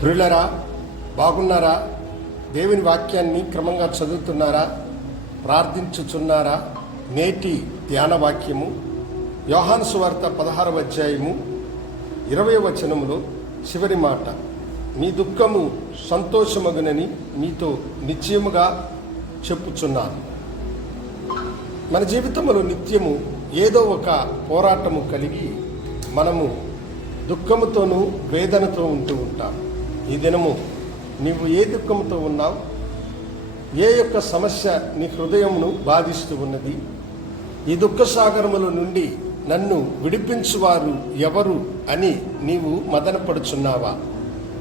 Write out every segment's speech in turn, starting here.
ప్రియులరా, బాగున్నారా? దేవుని వాక్యాన్ని క్రమంగా చదువుతున్నారా? ప్రార్థించుచున్నారా? నేటి ధ్యాన వాక్యము యోహాను సువార్త 16వ అధ్యాయము 20వ వచనములో చివరి మాట, మీ దుఃఖము సంతోషమగునని మీతో నిశ్చయముగా చెప్పుచున్నాను. మన జీవితంలో నిత్యము ఏదో ఒక పోరాటము కలిగి మనము దుఃఖముతోనూ వేదనతో ఉంటూ ఉంటాం. ఈ దినము నీవు ఏ దుఃఖంతో ఉన్నావు? ఏ యొక్క సమస్య నీ హృదయమును బాధిస్తూ ఉన్నది? ఈ దుఃఖ సాగరముల నుండి నన్ను విడిపించువారు ఎవరు అని నీవు మదనపడుచున్నావా?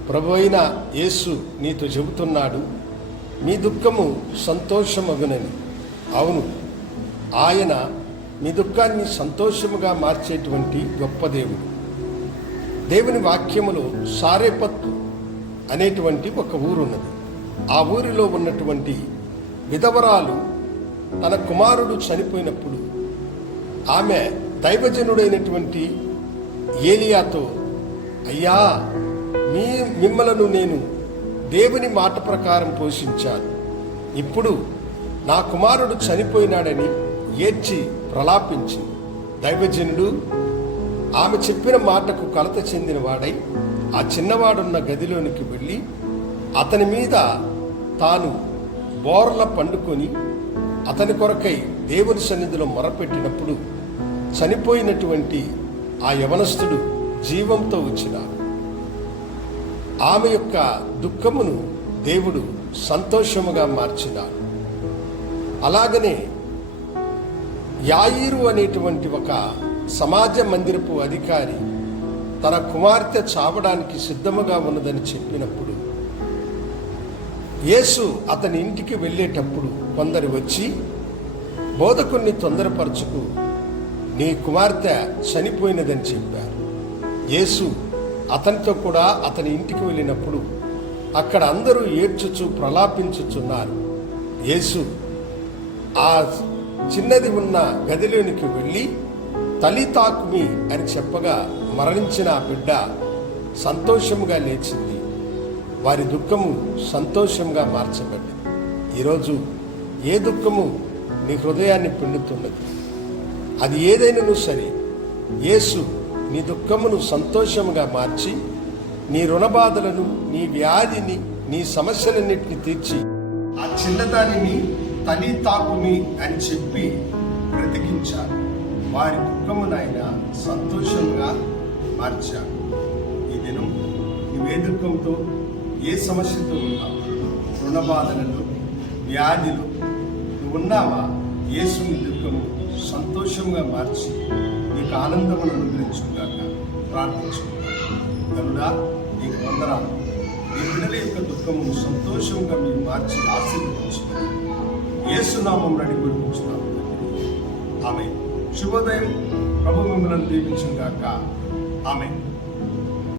ప్రభు అయిన యేసు నీతో చెబుతున్నాడు, మీ దుఃఖము సంతోషమగునని. అవును, ఆయన మీ దుఃఖాన్ని సంతోషముగా మార్చేటువంటి గొప్ప దేవుడు. దేవుని వాక్యములో సారేపత్తు అనేటువంటి ఒక ఊరున్నది. ఆ ఊరిలో ఉన్నటువంటి విధవరాలు తన కుమారుడు చనిపోయినప్పుడు ఆమె దైవజనుడైనటువంటి ఏలియాతో, అయ్యా, మిమ్మలను నేను దేవుని మాట ప్రకారం పోషించాను, ఇప్పుడు నా కుమారుడు చనిపోయినాడని ఏడ్చి ప్రలాపించింది. దైవజనుడు ఆమె చెప్పిన మాటకు కలత చెందిన వాడై ఆ చిన్నవాడున్న గదిలోనికి వెళ్ళి అతని మీద తాను బోర్ల పండుకొని అతని కొరకై దేవుని సన్నిధిలో మొరపెట్టినప్పుడు చనిపోయినటువంటి ఆ యవనస్తుడు జీవంతో వచ్చినాడు. ఆమె యొక్క దుఃఖమును దేవుడు సంతోషముగా మార్చినాడు. అలాగనే యాయిరు అనేటువంటి ఒక సమాజ మందిరపు అధికారి తన కుమార్తె చావడానికి సిద్ధముగా ఉన్నదని చెప్పినప్పుడు యేసు అతని ఇంటికి వెళ్ళేటప్పుడు కొందరు వచ్చి, బోధకుణ్ణి తొందరపరచుకు, నీ కుమార్తె చనిపోయినదని చెప్పారు. యేసు అతనితో కూడా అతని ఇంటికి వెళ్ళినప్పుడు అక్కడ అందరూ ఏడ్చుచు ప్రలాపించుచున్నారు. యేసు ఆ చిన్నది ఉన్న గదిలోనికి వెళ్ళి తలితాకుమి అని చెప్పగా మరణించిన ఆ బిడ్డ సంతోషముగా లేచింది. వారి దుఃఖము సంతోషంగా మార్చబడింది. ఈరోజు ఏ దుఃఖము నీ హృదయాన్ని పిండుతున్నది? అది ఏదైనాను సరే, యేసు నీ దుఃఖమును సంతోషముగా మార్చి నీ రుణబాధలను, నీ వ్యాధిని, నీ సమస్యలన్నింటినీ తీర్చి ఆ చిన్నదానిని తలితాకుమి అని చెప్పి బ్రతికించాడు. వారి దుఃఖమునైనా సంతోషంగా మార్చాడు. ఈ దినం నువ్వే దుఃఖంతో, ఏ సమస్యతో ఉన్నావు? రుణబాధలలో, వ్యాధిలో నువ్వు ఉన్నావా? యేసు నీ దుఃఖము సంతోషంగా మార్చి నీకు ఆనందమును అనుగ్రహించుగాక. ప్రార్థించుకున్నాను. కనుడా నీకు వందనాలు. ఈ బిడ్డల యొక్క దుఃఖము సంతోషంగా మీరు మార్చి ఆశీర్వదించుకుని యేసు నామమున అడిగి వేడుకుంటున్నాము. ఆమేన్. శుభోదయం. ప్రభు మిమ్మల్ని దీవించుగాక. ఆమేన్.